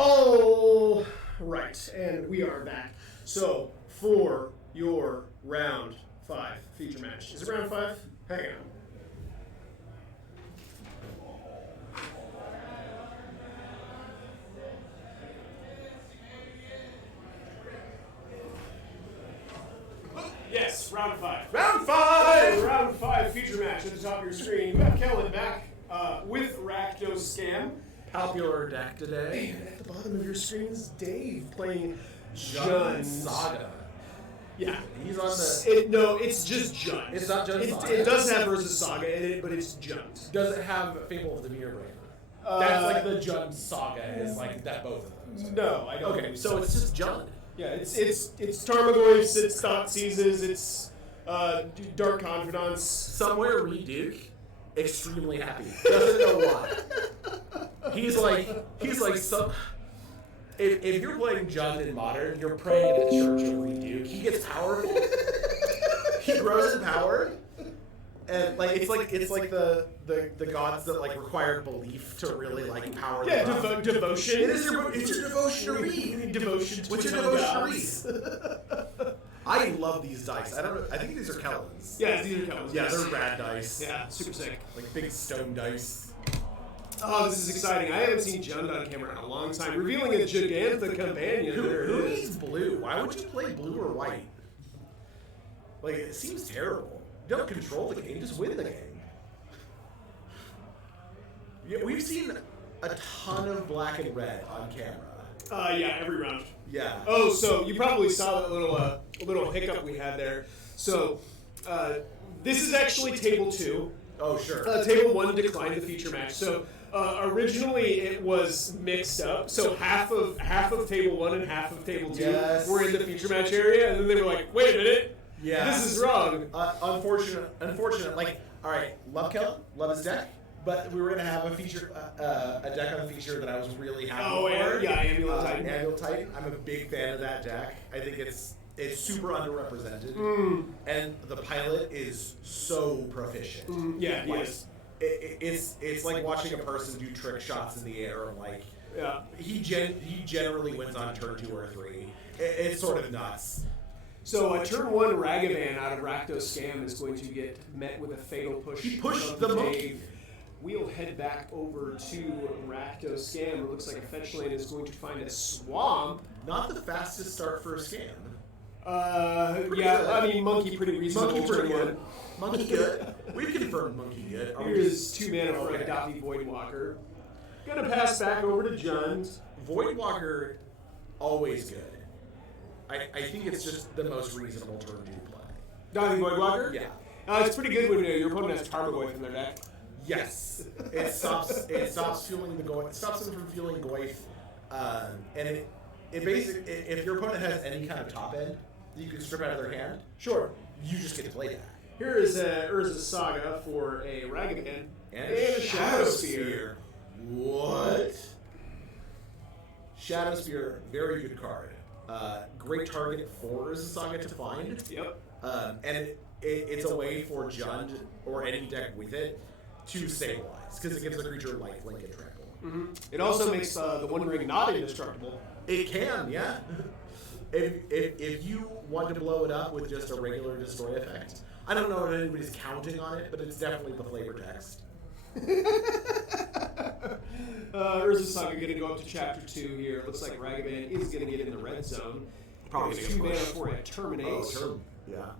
All right, and we are back. So, for your round 5 feature match. Is it round 5? Hang on. Yes, round 5. Round 5! Round 5 feature match at the top of your screen. You have Kellen back with Rakdos Scam. Popular deck today. And at the bottom of your screen is Dave playing Jund Jund. Saga. Yeah. He's on the... It's just Jund. It's not Jund Saga. It does have Versus Saga in it, but it's Jund. Does it have Fable of the Mirror Breaker? That's like the Jund Saga is like that both of those. No, I don't. Okay, so it's just Jund. Yeah, it's Tarmogoyfs, it's Thoughtseizes, it's Dark Confidants. Somewhere Reduke, extremely happy. Doesn't know why. He's like some. If you're playing Jund in Modern, you're praying at a church of Reduke. He gets powerful. He grows in power, and like it's like the gods that like require belief to really like power. Yeah, them up. devotion. It's your devotion to read. Devotion to What's your devotion to read? I love these dice. I think these are Kellen's. Yeah, these are Kellen's. Yeah, they're rad dice. Yeah, super sick. Like big stone dice. Oh, this is exciting. I haven't seen Jund on camera in a long time. Revealing a Gigantha companion. Who needs blue? Why would you play blue or white? Like, it seems terrible. You don't control the game, just win the game. Yeah, we've seen a ton of black and red on camera. Yeah, every round. Yeah. Oh, so you probably saw that little hiccup we had there. So, this is actually table 2. Oh, sure. Table 1 declined the feature match. So, originally it was mixed up. So half of table 1 and half of table 2 were in the feature match area, and then they were like, "Wait a minute, this is wrong." Unfortunate. Like, all right, love Kellen, love his deck, but we were gonna have a feature, a deck on the feature that I was really happy for. Amulet Titan. Amulet Titan. I'm a big fan of that deck. I think it's super underrepresented, and the pilot is so proficient. Yeah, he like, is. It's like watching a person do trick shots in the air. Like, Yeah. he generally wins on turn 2 or 3. It's sort of nuts. So turn 1 Ragavan out of Rakdos Scam is going to get met with a fatal push. He pushed of the Dave. monkey. We'll head back over to Rakdos Scam. It looks like a fetch land is going to find a swamp. Not the fastest start for a scam. Yeah, I mean, monkey pretty reasonable. Monkey pretty turn good. 1. Monkey good. We've confirmed monkey good. Here's 2 mana for a Daffy Voidwalker. Gonna pass back over to Jund. Voidwalker, always good. I think it's just the most reasonable turn to play. Daffy Voidwalker? Yeah. It's pretty good when your opponent has Tarmogoyf in their deck. Yes. It stops fueling the Goyf. It stops them from fueling Goyf. And it basically, if your opponent has any kind of top end that you can strip out of their hand, Sure. you just get to play that. Here is a Urza Saga for a Ragavan And a Shadow Spear. What? Shadow Spear, very good card. Great target for Urza Saga to find. Yep. And it's a way for Jund or any deck with it to stabilize because it gives the creature lifelink and trample. Mm-hmm. It also makes the One Ring not indestructible. It can, yeah. If you want to blow it up with just a regular destroy effect, I don't know if anybody's counting on it, but it's definitely the flavor text. Urza Saga going to go up to Chapter 2 here. Looks like Ragavan is going to get in the red zone. Probably 2 mana for a Terminate. Oh, yeah.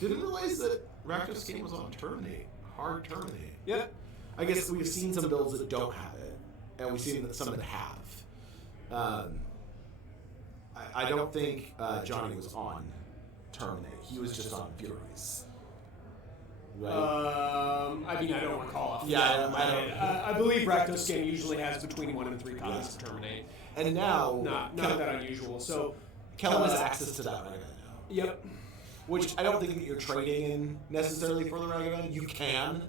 Didn't realize that Rakdos game was on Terminate. Hard Terminate. Yep. I guess we've seen some builds that don't have it, and we've seen some that have. I don't think Johnny was on Terminate. He was just on Furies. Right? I mean, I don't recall. I I believe Rakdos game usually has between 1 and 3 copies of Terminate. And now... Not that unusual. So Kellen has access to that Ragavan now. Yep. Which I don't think that you're trading in necessarily for the Ragavan. You can,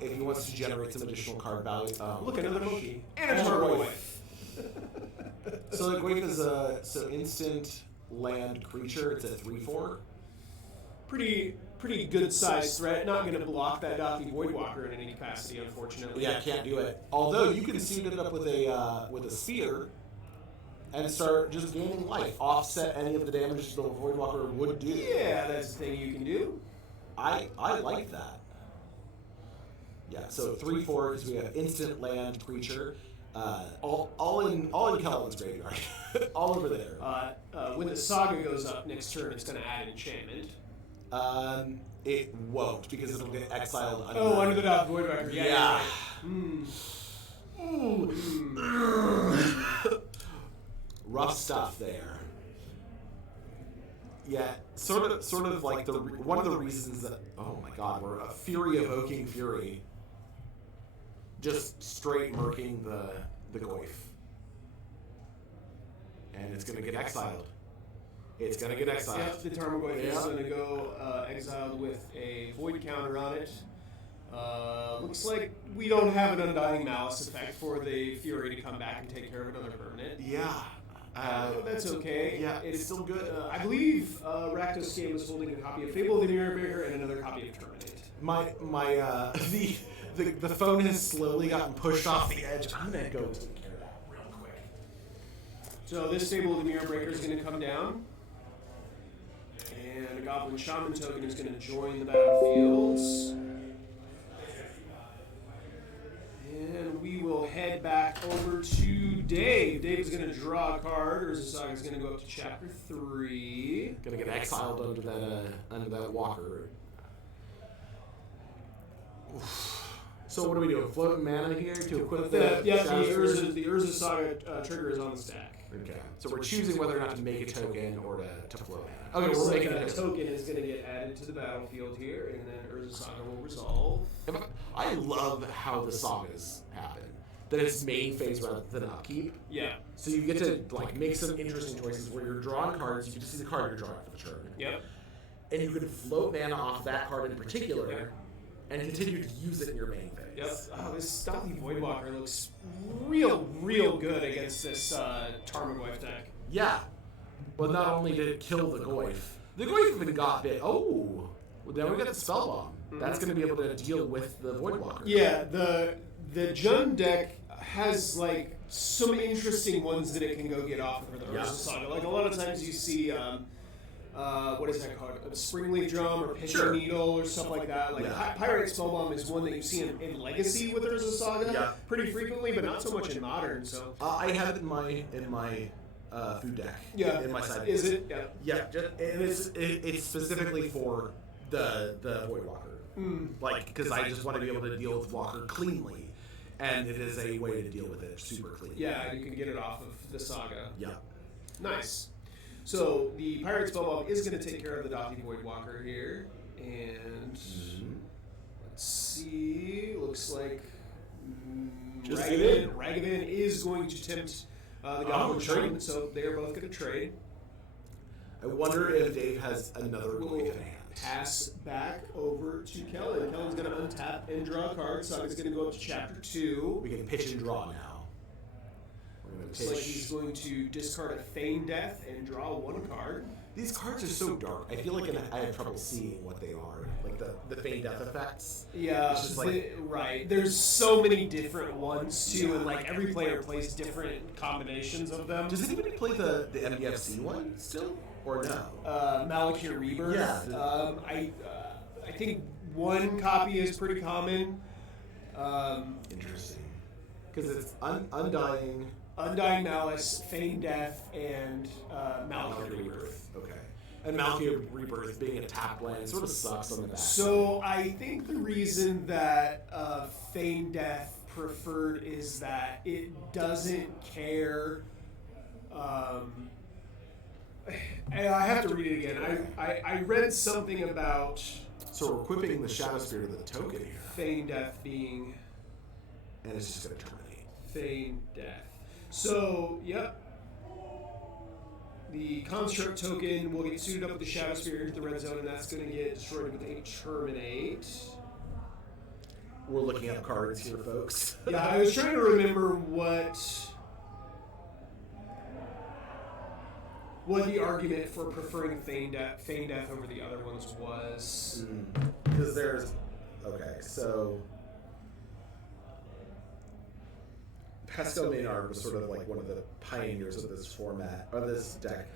if he wants to generate some additional card value. Look, another monkey. And a Tarmogoyf. So the Goyf is a instant land creature. It's a 3/4. Pretty good sized threat. Not going to block that Daffy Voidwalker in any capacity, unfortunately. Yeah, can't do it. Although you can suit it up with a sphere and start just gaining life. Offset any of the damage the Voidwalker would do. Yeah, that's the thing you can do. I like that. Yeah, so 3/4 because we have instant land creature, all in Kelvin's graveyard, all over there. When the Saga goes up next turn, it's going to add enchantment. It won't because it'll get exiled. Under the Voidwalker. Yeah. Rough stuff there. Yeah, sort of like one of the reasons that my God, we're a Fury evoking Fury. Just straight murking the Goyf. And it's going to get exiled. It's going to get exiled. Yep, the Tarmogoyf is going to go exiled with a Void counter on it. Looks like we don't have an Undying Malice effect for the Fury to come back and take care of another permanent. Yeah. That's okay. Yeah, it's still good. I believe Rakdos game was holding a copy of Fable of the Mirror Breaker and another copy of Terminate. The phone has slowly gotten pushed off the edge. I'm going to go take care of that real quick. So this Fable of the Mirror Breaker is going to come down. And a Goblin Shaman token is going to join the battlefields. And we will head back over to Dave. Dave is going to draw a card. Urzasaga is going to go up to Chapter 3. Going to get exiled under that walker. Oof. So what are we doing? Floating mana here to equip the Urzasaga trigger is on the stack. Okay. So we're choosing whether or not to make a token or to float mana. Okay, we're making a token is going to get added to the battlefield here, and then Urzasaga will resolve. I love how the sagas happen. That it's main phase rather than upkeep. Yeah. So you get to make some interesting choices where you're drawing cards. You can just see the card you're drawing for the turn. Yep. And you can float mana off that card in particular, and continue to use it in your main phase. Yep. Oh, this Stealthy Voidwalker looks real good against this Tarmogoyf deck. Yeah. But not only did it kill the Goyf even got bit. Oh. Well, then we got the Spell Bomb. Mm-hmm. That's going to be able to deal with the Voidwalker. Yeah, the Jund deck has some interesting ones that it can go get off of the Urzasaga. Like a lot of times you see what is that called? A Springleaf Drum or Pitching Needle or stuff like that. Pyrite Spellbomb is one that you see in Legacy with Urzasaga pretty frequently, but not so much in Modern. So I have it in my food deck. Yeah, in my side. Is it? Yeah. And it's specifically for the Voidwalker. Because I just want to be able to deal with Walker cleanly, and it is a way to deal with it super clean. Yeah, you can get it off of the Saga. Yeah. Nice. So the Pirate Spellbomb is going to take care of the Dothy Voidwalker here, and let's see. Looks like Ragavan is going to tempt the Goblin Shaman, so they are both going to trade. I wonder if Dave has another Goyf in hand. Pass back over to Kellen. Kellen's going to untap and draw a card. Saga's going to go up to Chapter 2. We can pitch and draw now. Looks like he's going to discard a Feign Death and draw one card. These cards are so dark. I feel like I have trouble seeing what they are. Like the Feign Death effects. Yeah, it's just right. There's so many different ones too, and every player plays different combinations of them. Does anybody play the MDFC one still, or no? Malakir Rebirth. Yeah. I think one copy is pretty common. Interesting. Because it's Undying Malice, Feign Death, and Malakir Rebirth. Okay. And Malakir Rebirth being a tap land sort of sucks on the back. So I think the reason that Feign Death preferred is that it doesn't care. I have to read it again. I read something about. So we're equipping the Shadow Spirit of the token here. Feign Death being. And it's just going to terminate. Feign Death. So, yep. The Construct token will get suited up with the Shadow Spirit into the red zone, and that's going to get destroyed with a Terminate. We're looking at cards here, folks. Yeah, I was trying to remember what the argument for preferring Feign Death over the other ones was. Because there's... Okay, so... Pascal Maynard was sort of like one of the pioneers of this format, or this deck.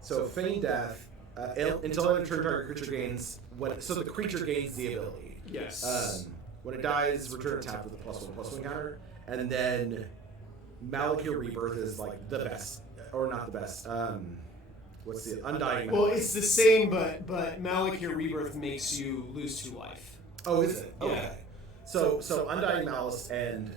So Feign Death, until end of turn, target creature gains, so the creature gains the ability. Yes. When it dies, return it tapped with a +1/+1 counter, and then Malakir Rebirth is like the best, or not the best. What's the Undying Malice? Well, it's the same, but Malakir Rebirth makes you lose 2 life. Oh, is it? Okay. Yeah. So Undying Malice and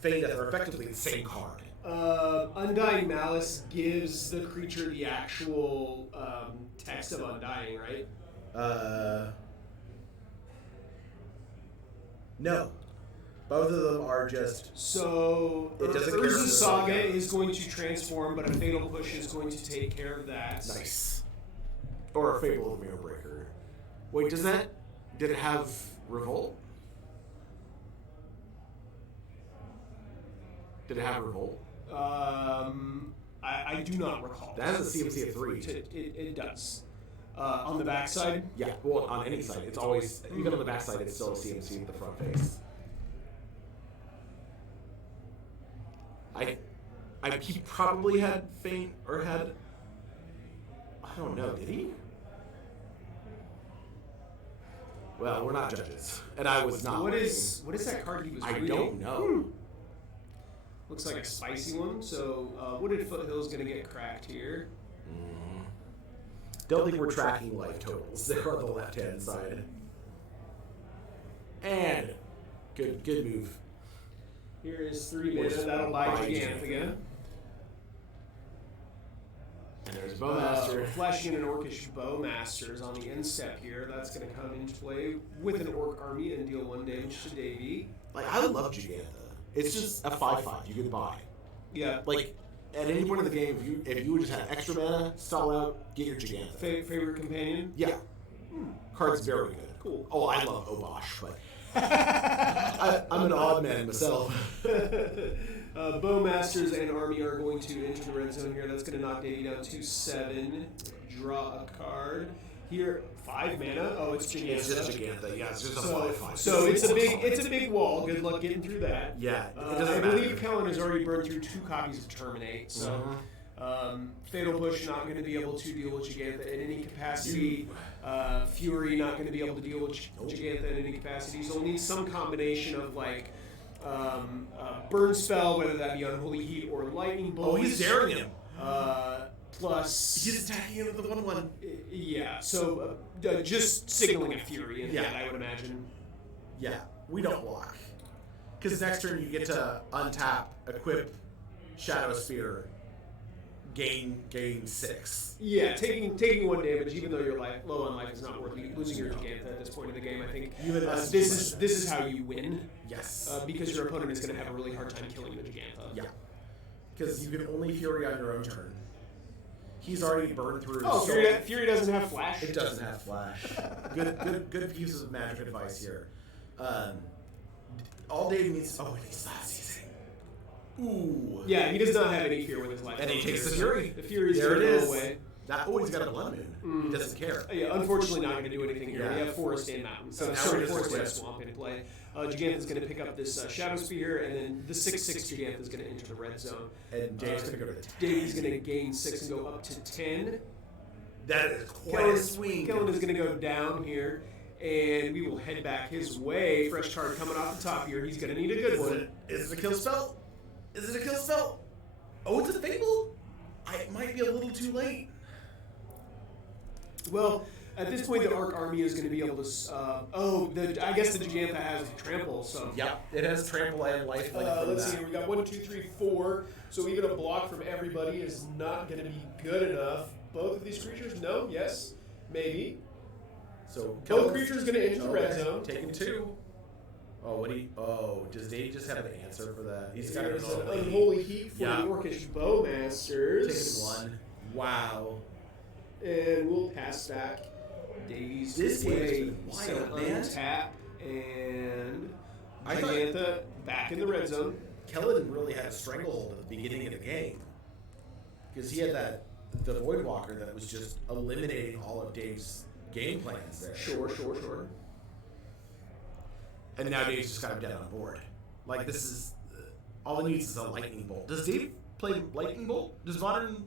Feign Death are effectively the same card. Undying Malice gives the creature the actual text of Undying, right? No. Both of them are just... So, It doesn't care Urza's if Saga they're- is going to transform, but a Fatal Push is going to take care of that. Nice. Or a Fable of the Mirror Breaker. Wait, did it have Revolt? Did it have Revolt? I do not recall. That has a CMC of 3. It does. On the backside? Yeah, well, on any side. It's always, even on the backside, it's still a CMC with the front face. He probably had Feign, or had... I don't know, did he? Well, we're not judges. And I was not. What is that card he was I reading? don't know. Looks like a spicy one. So, Wooded Foothill's going to get cracked here. Don't think we're tracking life totals. They're on the left-hand side. And good move. Here is 3 mana. That'll buy Gigantha. And there's Bowmaster. Flashing in an Orcish Bowmasters on the instep here. That's going to come into play with an Orc army and deal 1 damage to Davey. Like, I love Gigantha. It's just a 5/5 you can buy. Yeah. Like, at any point in the game, if you just had extra mana, stall out, get your Gigantha. Favorite companion? Yeah. Card's very good. Cool. Oh, I love Obosh, but I'm an odd man myself. Bowmasters and Army are going to enter the red zone here. That's going to knock Davey down to 7. Draw a card. Here, 5 mana. Oh, it's Gigantha. It's just Gigantha. Yeah, it's just a 5/5. So it's a big wall. Good luck getting through that. Yeah, it I doesn't matter. believe Kellen has already burned through 2 copies of Terminate. So Fatal Push not going to be able to deal with Gigantha in any capacity. Fury not going to be able to deal with Gigantha in any capacity. So we'll need some combination of like burn spell, whether that be Unholy Heat or Lightning Bolt. Oh, he's daring him. Plus, He's attacking him with the 1/1. yeah. So just signaling a Fury in Yeah. that, I would imagine. Yeah, we don't block. Because next turn you get to untap, equip, Shadow Spear, gain 6. Yeah, taking 1 damage, even though your life low on life is not worth losing your Gigantha at this point in the game. I think this is how you win. Yes. Because your opponent is going to have a really hard time killing the Gigantha. Yeah. Because you can only Fury on your own turn. He's already burned through. Oh, Fury doesn't have flash. It doesn't have flash. Good pieces of magic advice here. All Dave needs. Oh, and he's last season. Ooh. Yeah, he does not have any fear with his life. And he takes the Fury. The Fury's there going it to is. go away. He's got a Blood Moon. He doesn't care. Yeah, unfortunately not going to do anything here. Yeah. We have Forest and Mountain. So now Sorry, we're just Forest and equipped. Swamp in play. Gigantha's going to pick up this Shadow Spear, and then the 6/6 Gigantha's going to enter the red zone. And Dave's going to go to 10. Davey's going to gain 6 and go up to 10. That is quite a swing. Kellen is going to go down here, and we will head back his way. Fresh card coming off the top here. He's going to need a good one. Is it a kill spell? Is it a kill spell? Oh, it's a Fable? It might be a little too late. Well, at this point, the Arc Army is going to be able to. I guess the Gigantha has Trample. So Yep, it has Trample and Life. let's see. We got 1, 2, 3, 4. So even a block from everybody is not going to be good enough. Both of these creatures, no, yes, maybe. So Both creatures going to enter the red Okay, zone. Taking 2. Does Dave just have an answer for that? He's got There's an an Unholy Heat for Yeah. the Orcish Bowmasters. Taking 1. Wow. And we'll pass back Davies' This way. game's been So wild, man. untap and I thought- Gigantha back in the red zone. Kellen really had a stranglehold at the beginning of the game. Because he had the Voidwalker that was just eliminating all of Dave's game plans there. Sure. And now Dave's just got him dead on board. Like, this is... all it needs is a lightning bolt. Does Dave play lightning bolt? Does modern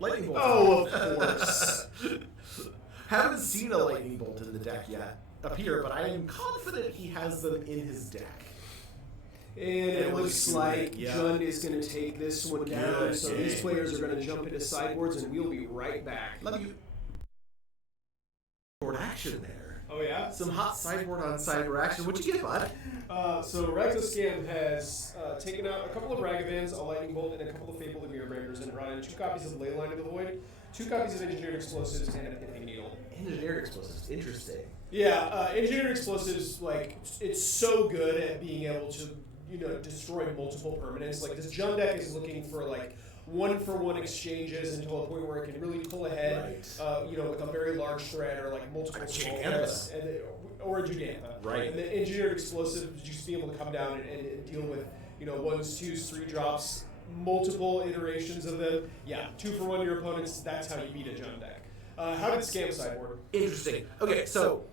lightning bolt? Oh, of course. Haven't seen a lightning bolt in the deck yet appear, but I am confident he has them in his deck. And it looks like Jund is going to take this one down, so these players are going to jump into sideboards, and we'll be right back. Love you. Sideboard action there. Oh, yeah? Some hot sideboard on sideboard action. What'd you get, bud? So Rakdos Scam has taken out a couple of Ragavans, a Lightning Bolt, and a couple of Fable the Mirror Branders, and brought in 2 copies of Leyline of the Void, 2 copies of Engineered Explosives, and a Pithing Needle. Engineered Explosives. Interesting. Yeah, Engineered Explosives, like, it's so good at being able to, destroy multiple permanents. Like, this Jund deck is looking for, like, 1-for-1 exchanges until a point where it can really pull ahead, with a very large threat or, like, multiple small threats. Or a Judantha. Right. And the Engineered Explosive, just being able to come down and deal with, 1s, 2s, 3 drops, multiple iterations of them. Yeah, 2-for-1 your opponents, that's how you beat a Jund deck. How did Scam sideboard? Interesting. Okay, so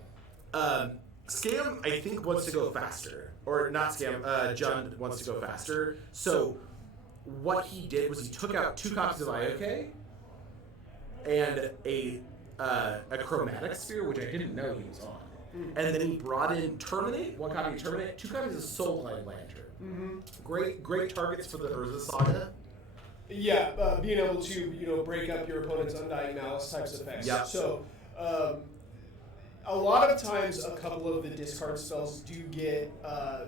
Scam, I think, wants to go faster. Or not Scam, Jund wants to go faster. So what he did was he took out 2 copies of IOK and a Chromatic Sphere, which I didn't know he was on. And then he brought in Terminate, 1 copy of Terminate, 2 copies of Soulblind Lantern. Great targets for the Urza Saga. Yeah, being able to break up your opponent's Undying Malice types of effects. Yep. So a lot of times a couple of the discard spells do get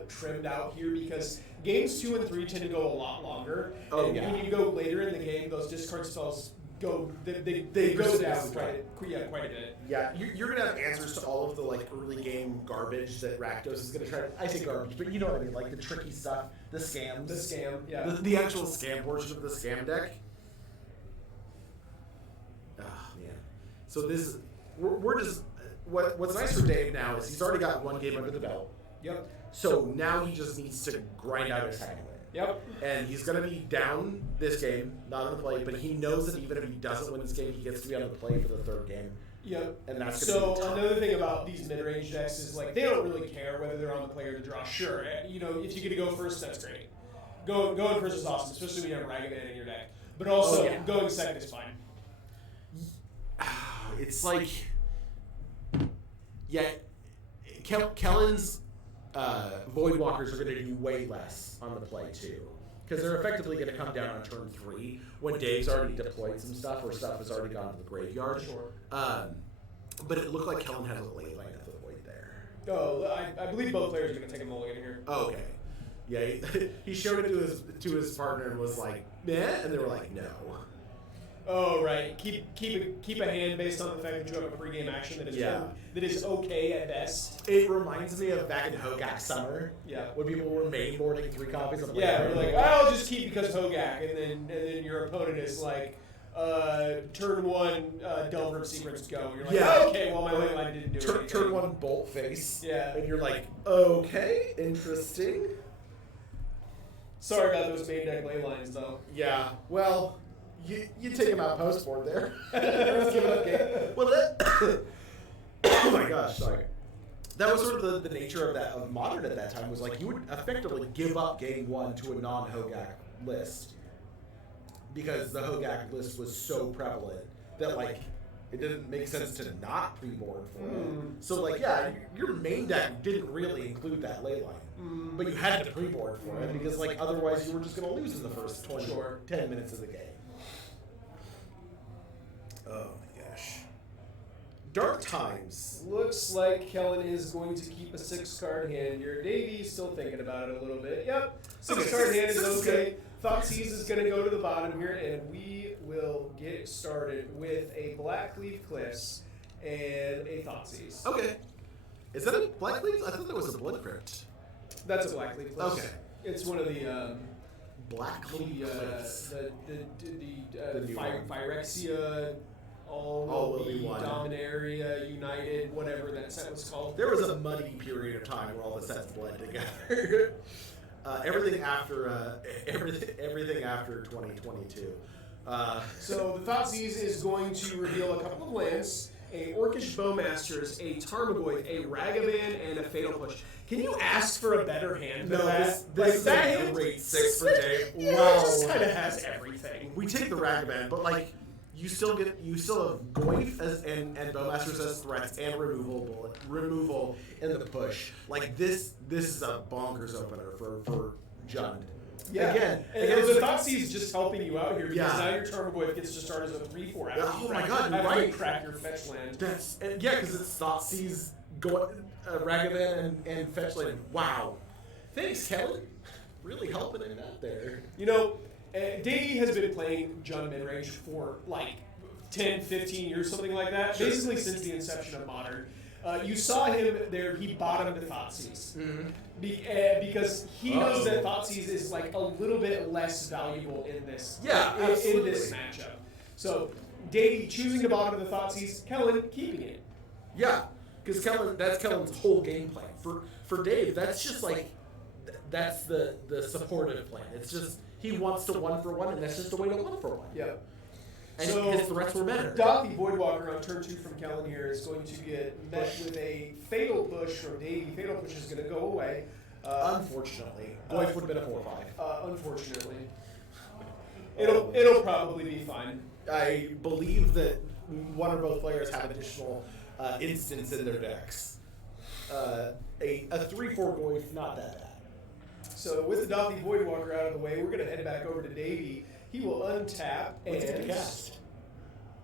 trimmed out here because games 2 and 3 tend to go a lot longer. Oh, and yeah. when you go later in the game, those discard spells go they go down quite a bit. Yeah, you're gonna have answers to all of the early game garbage that Rakdos is gonna try. I say garbage, but you know what I mean, like the tricky stuff, the scams, Yeah. the actual scam portion of the scam deck. Oh man, so this we're just what's nice for Dave now is he's already got 1 game under the belt. Yep. So now he just needs to grind out his time. Yep. And he's going to be down this game, not on the play, but he knows that even if he doesn't win this game, he gets to be on the play for the 3rd game. Yep. And that's so another thing about these mid-range decks is they don't really care whether they're on the play or the draw. Sure, if you get to go first, that's great. Going first is awesome, especially when you have Ragavan in your deck. But also going second is fine. It's Kellen's Voidwalkers are going to do way less on the play too, because they're effectively going to come down on turn 3 when Dave's already deployed some stuff or stuff has already gone to the graveyard. Sure. But it looked like Kellen has a Leyline of the Void there. Oh, I believe both players are going to take a mulligan here. Oh, okay. Yeah, he showed it to his partner and was like, "Meh," and they were like, "No." Oh, right. Keep a hand based on the fact that you have a pregame action that is okay at best. It reminds me of back in Hogak Summer. Yeah. When people were mainboarding 3 copies of we're like, I'll just keep because Hogak, and then your opponent is like, turn 1, Delver of Secrets go. You're like, okay, well my Leyline didn't do anything. Turn 1, Bolt Face. Yeah. And you're like, okay, interesting. Sorry about those main deck Leylines though. Yeah. Well. You take him out post board there. Let's give it up game. Well, oh my gosh, sorry. That was sort of the nature of Modern at that time. Was you would effectively give up game 1 to a non-Hogak list because the Hogak list was so prevalent that it didn't make sense to not pre-board for it. So your main deck didn't really include that Leyline, but you had to pre-board for it because otherwise you were just going to lose in the first 10 minutes of the game. Oh my gosh. Dark Times. Looks like Kellen is going to keep a 6-card hand here. Davey's still thinking about it a little bit. Yep. 6-card hand is okay. Thoughtseize is going to go to the bottom here, and we will get started with a Blackleaf Cliffs and a Thoughtseize. Okay. Is that a Blackleaf? I thought that was a Blood Crypt. That's a Blackleaf Cliffs. Okay. It's one of the Blackleaf Cliffs. The Phyrexia, all the Dominaria, United, whatever that set was called. There was a muddy period of time where all the sets bled together. Everything after 2022. So the Thoughtseize is going to reveal a couple of lands, a Orcish Bowmasters, a Tarmogoyf, a Ragavan, and a Fatal Push. Can you ask for a better hand than that? This is a great 6 everything. We take the Ragavan, but like you still have Goyf and Bowmasters as threats and removal in the push. Like this is a bonkers opener for Jund. Yeah, again the Thoughtseize is just helping you out here because now your Tarmogoyf gets to start as a 3/4 after oh my god, you're right. Crack your fetch land. Because it's Thoughtseize, Ragavan and fetch land. Wow, thanks, Kellen. Really helping him out there. You know, Davey has been playing Jund midrange for like 10, 15 years, something like that. Sure. Basically since the inception of Modern. You saw him there. He bottomed to Thoughtseize. Mm-hmm. Because he knows that Thoughtseize is like a little bit less valuable in this in this matchup. So Davey choosing to bottom the Thoughtseize, Kellen keeping it. Yeah, because that's Kellen's whole game plan. For Dave, that's just like that's the supportive plan. It's just he wants to 1-for-1, and that's just a way to 1-for-1. Yeah. And so his threats were better. Dothy Voidwalker on turn 2 from Kellen here is going to get met with a Fatal Push from Davey. Fatal Push is going to go away. Unfortunately. Goyf would have been a 4/5. Unfortunately. It'll probably be fine. I believe that one or both players have additional instants in their decks. A 3/4 Goyf, not that bad. So with the Dothy Voidwalker out of the way, we're going to head back over to Davey. He will untap and cast.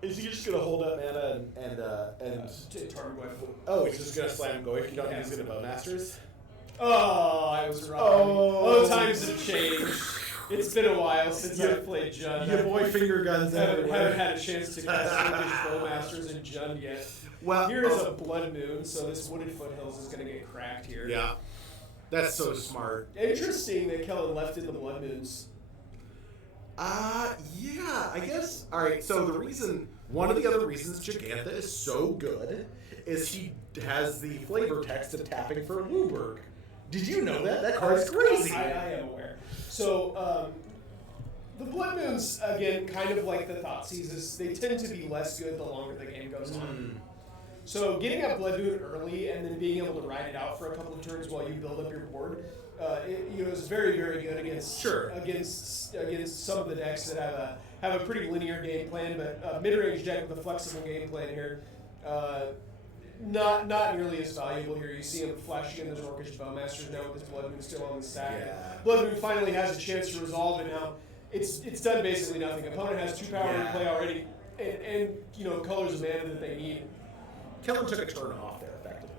Is he just gonna hold up mana and Tarmogoyf? Oh, he's just gonna slam Goyf. You don't think he's gonna Bowmasters? Oh, I was wrong. Oh, times have changed. It's been a while since I've played Jund. Your boy finger guns haven't had a chance to cast Bowmasters in Jund yet. Well, here is a Blood Moon, so this Wooded Foothills is gonna get cracked here. Yeah, that's so smart. Interesting that Kellen left in the Blood Moons. Yeah, I guess. All right, so one of the other reasons Gigantha is so good is he has the flavor text of tapping for Wooburg. Did you know that? That card's crazy. I am aware. So, the Blood Moons, again, kind of like the Thoughtseizes, they tend to be less good the longer the game goes on. So getting up Blood Moon early and then being able to ride it out for a couple of turns while you build up your board, is very, very good against some of the decks that have a pretty linear game plan, but a mid-range deck with a flexible game plan here, not nearly as valuable here. You see him flashing in those Orcish Bowmasters now with his Blood Moon still on the stack. Yeah. Blood Moon finally has a chance to resolve it now. It's done basically nothing. Opponent has 2 power in play already, and colors of mana that they need. Kellen took a turn off there, effectively.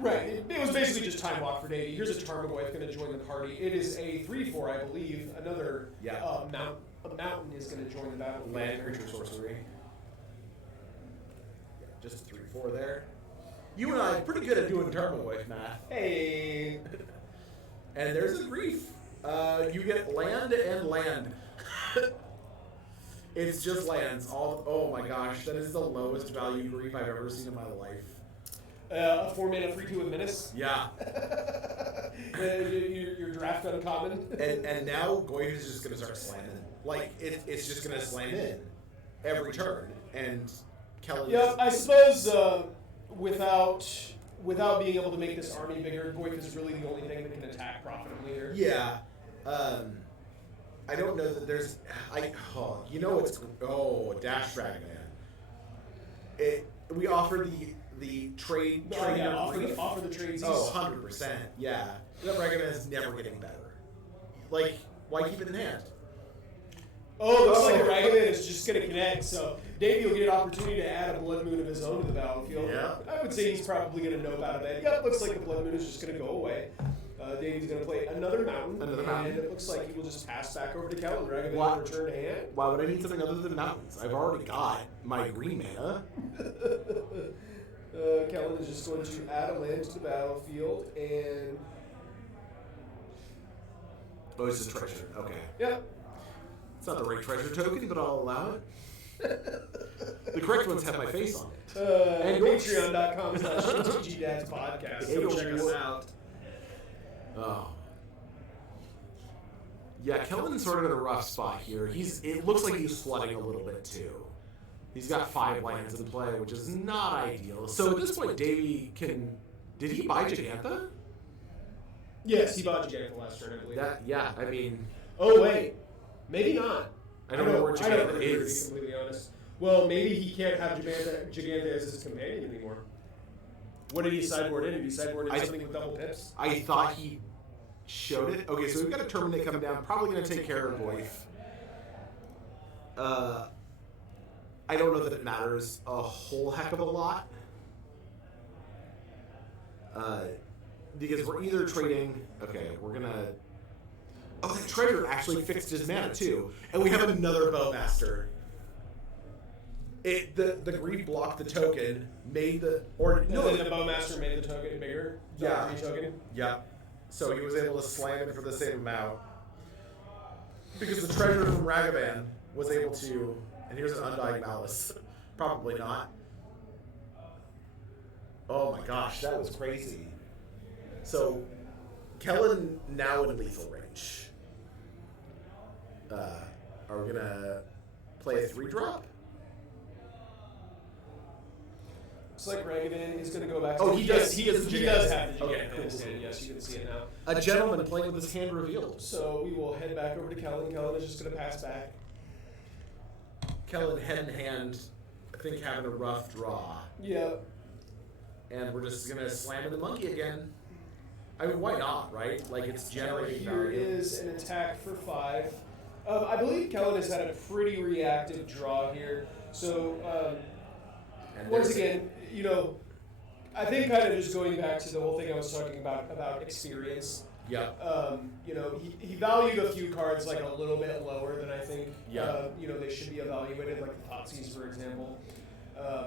Right. It was basically just time walk for Davey. Here's a Tarmogoyf going to join the party. It is a 3/4, I believe. Another mountain is going to join the battle. Land creature sorcery. Yeah, just a 3/4 there. You and I are pretty good at doing Tarmogoyf math. Hey. And there's a grief. You get land and land. It's just lands. Oh my gosh, that is the lowest value grief I've ever seen in my life. A 4-mana 3/2 with Menace? Yeah. Your draft uncommon? and now Goyf is just going to start slamming. Like, it's just going to slam in every turn. And Kellen I suppose without being able to make this army bigger, Goyf is really the only thing that can attack profitably here. Yeah. I don't know that there's... Dash Dragon Man. We offer the trade... offer the trades. 100%. Yeah. That Dragon Man is never getting better. Like, why keep it in hand? Looks like the Ragavan is just going to connect, so Davey will get an opportunity to add a Blood Moon of his own to the battlefield. Yeah. I would say he's probably going to nope out of that. Yep, looks like the Blood Moon is just going to go away. Davey's going to play another mountain. And it looks like he will just pass back over to Kellen. Ragavan will return to hand. Why would I need something other than mountains? I've already got my green mana. Kellen is just going to add a land to the battlefield and... Oh, it's a treasure. Okay. Yep. It's not the right treasure token, but I'll allow it. The correct ones have my face on it. And Patreon.com/TGDadsPodcast. Go check us out. Oh. Yeah, Kellen's sort of in a rough spot here. It looks like he's flooding a little bit too. He's got 5 lands in play, which is not ideal. So at this point, Davey can... Did he buy Gigantha? Yes, he bought Gigantha last turn, I believe. I mean... Oh, wait. Maybe not. I don't know where Giganta To is. be completely honest. Well, maybe he can't have Giganta as his companion anymore. What did he sideboard in? Did he sideboard in something with double pips? I thought he showed it. Okay, so we've got a Terminate coming down. Probably going to take care of Boyf. I don't know that it matters a whole heck of a lot. Because we're either trading... Okay, we're going to... Oh, the trader actually fixed his mana, too. And we have another Bowmaster. The Grief blocked the token, made the... Then the Bowmaster made the token bigger? Yeah. The token? Yeah. So he was able to slam it for the same amount. Because the treasure from Ragavan was able to... And here's an Undying Malice. Probably not. Oh my gosh, that was crazy. So, Kellen now in lethal range. Are we going to play a 3-drop? Looks like Ragavan is going to go back. Oh, he does have the Giganta. Giganta Okay, in his hand. Yes, you can see it now. A gentleman playing with his hand revealed. So we will head back over to Kellen. Kellen is just going to pass back. Kellen head in hand, I think having a rough draw. Yeah. And we're just going to slam in the monkey again. I mean, why not, right? Like, it's generating Here value. is an attack for 5. I believe Kellen has had a pretty reactive draw here. So, once again, you know, I think kind of just going back to the whole thing I was talking about experience. Yeah. You know, he valued a few cards like a little bit lower than I think. Yeah. You know, they should be evaluated, like the Thoughtseize, for example.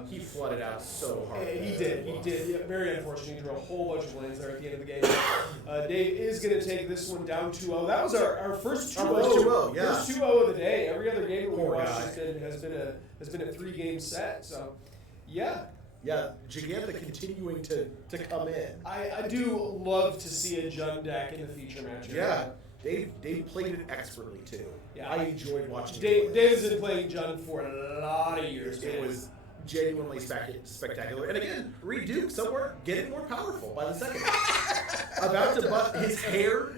He flooded out so hard. He did. Yeah, very unfortunate. He drew a whole bunch of lands there at the end of the game. Dave is going to take this one down 2-0. That was our first 2-0. Our first 2-0, yeah. First 2-0 of the day. Every other game that we Poor watched guy. has been a 3-game set. So, yeah. Yeah, Giganta continuing to come in. I do love to see a Jund deck in the feature match. Yeah, Dave played it expertly too. Yeah. I enjoyed watching Dave it. has been playing Jund for a lot of years. It was genuinely spectacular. And again, Reed Duke somewhere getting more powerful by the second. About to butt his hair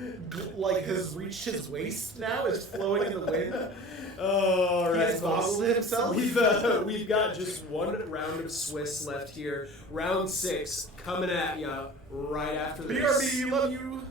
like has reached his waist now, is flowing in the wind. Oh, He right. has bottled himself. We've got just one round of Swiss left here. Round 6 coming at ya right after this. BRB, love you.